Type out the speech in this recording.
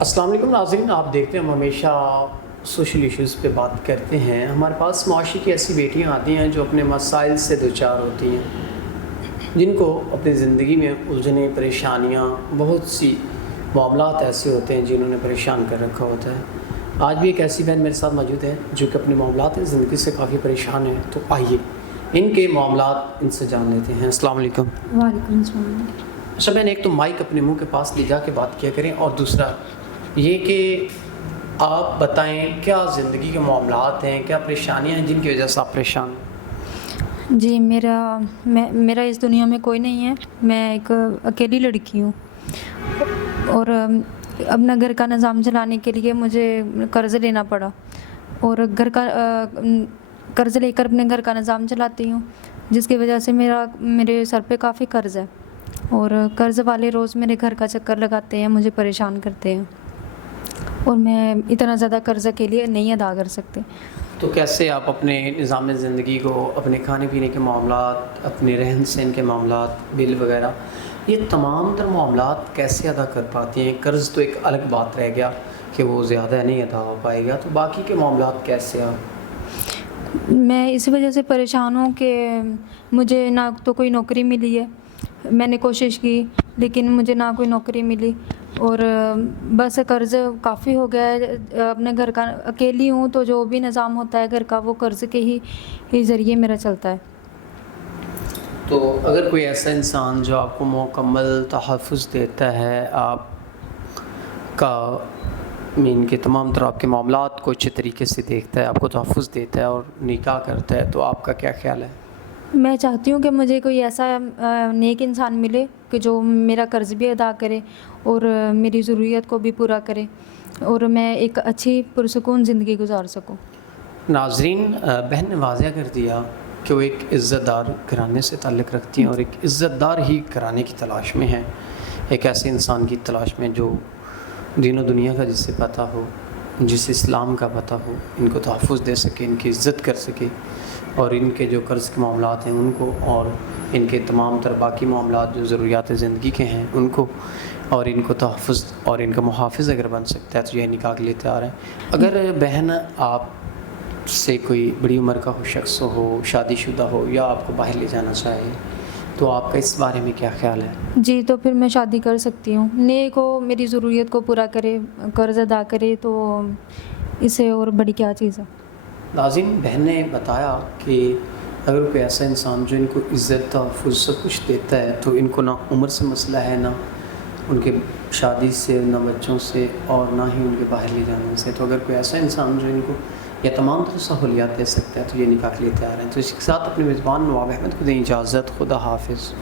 السلام علیکم ناظرین، آپ دیکھتے ہیں ہم ہمیشہ سوشل ایشوز پہ بات کرتے ہیں۔ ہمارے پاس معاشی کی ایسی بیٹیاں آتی ہیں جو اپنے مسائل سے دوچار ہوتی ہیں، جن کو اپنی زندگی میں الجھنیں، پریشانیاں، بہت سی معاملات ایسے ہوتے ہیں جنہوں نے پریشان کر رکھا ہوتا ہے۔ آج بھی ایک ایسی بہن میرے ساتھ موجود ہے جو کہ اپنے معاملات زندگی سے کافی پریشان ہے، تو آئیے ان کے معاملات ان سے جان لیتے ہیں۔ السلام علیکم۔ وعلیکم السلام۔ اچھا بہن، ایک تو مائک اپنے منہ کے پاس لے جا کے بات کیا کریں، اور دوسرا یہ کہ آپ بتائیں کیا زندگی کے معاملات ہیں، کیا پریشانیاں ہیں جن کی وجہ سے آپ پریشان ہیں؟ جی میرا اس دنیا میں کوئی نہیں ہے، میں ایک اکیلی لڑکی ہوں، اور اپنا گھر کا نظام چلانے کے لیے مجھے قرض لینا پڑا، اور قرض لے کر اپنے گھر کا نظام چلاتی ہوں، جس کی وجہ سے میرے سر پہ کافی قرض ہے، اور قرض والے روز میرے گھر کا چکر لگاتے ہیں، مجھے پریشان کرتے ہیں، اور میں اتنا زیادہ قرض کے لیے نہیں ادا کر سکتے۔ تو کیسے آپ اپنے نظام زندگی کو، اپنے کھانے پینے کے معاملات، اپنے رہن سہن کے معاملات، بل وغیرہ، یہ تمام تر معاملات کیسے ادا کر پاتی ہیں؟ قرض تو ایک الگ بات رہ گیا کہ وہ زیادہ نہیں ادا ہو پائے گا، تو باقی کے معاملات کیسے آپ؟ میں اس وجہ سے پریشان ہوں کہ مجھے نہ تو کوئی نوکری ملی ہے، میں نے کوشش کی لیکن مجھے نہ کوئی نوکری ملی، اور بس قرض کافی ہو گیا ہے۔ اپنے گھر کا اکیلی ہوں تو جو بھی نظام ہوتا ہے گھر کا وہ قرض کے ہی ذریعے میرا چلتا ہے۔ تو اگر کوئی ایسا انسان جو آپ کو مکمل تحفظ دیتا ہے، آپ کا کے تمام طرح آپ کے معاملات کو اچھے طریقے سے دیکھتا ہے، آپ کو تحفظ دیتا ہے اور نکاح کرتا ہے، تو آپ کا کیا خیال ہے؟ میں چاہتی ہوں کہ مجھے کوئی ایسا نیک انسان ملے کہ جو میرا قرض بھی ادا کرے اور میری ضروریت کو بھی پورا کرے، اور میں ایک اچھی پرسکون زندگی گزار سکوں۔ ناظرین، بہن نے واضح کر دیا کہ وہ ایک عزت دار گھرانے سے تعلق رکھتی ہیں اور ایک عزت دار ہی گھرانے کی تلاش میں ہیں، ایک ایسے انسان کی تلاش میں جو دین و دنیا کا جسے پتہ ہو، جس اسلام کا پتہ ہو، ان کو تحفظ دے سکے، ان کی عزت کر سکے، اور ان کے جو قرض کے معاملات ہیں ان کو، اور ان کے تمام تر باقی معاملات جو ضروریات زندگی کے ہیں ان کو، اور ان کو تحفظ اور ان کا محافظ اگر بن سکتا ہے تو یہ نکاح کے لیے تیار ہیں۔ اگر بہن آپ سے کوئی بڑی عمر کا شخص ہو، شادی شدہ ہو، یا آپ کو باہر لے جانا چاہے، تو آپ کا اس بارے میں کیا خیال ہے؟ جی تو پھر میں شادی کر سکتی ہوں، نیک ہو، میری ضروریت کو پورا کرے، قرض ادا کرے، تو اس سے اور بڑی کیا چیز ہے۔ ناظرین، بہن نے بتایا کہ اگر کوئی ایسا انسان جو ان کو عزت، تحفظ سب کچھ دیتا ہے، تو ان کو نہ عمر سے مسئلہ ہے، نہ ان کے شادی سے، نہ بچوں سے، اور نہ ہی ان کے باہر لے جانے سے، تو اگر کوئی ایسا انسان جو ان کو یہ تمام طرح سہولیات دے سکتا ہے تو یہ نکاح کے لیے تیار ہیں۔ تو اس کے ساتھ اپنے میزبان نواب احمد کو دیں اجازت۔ خدا حافظ۔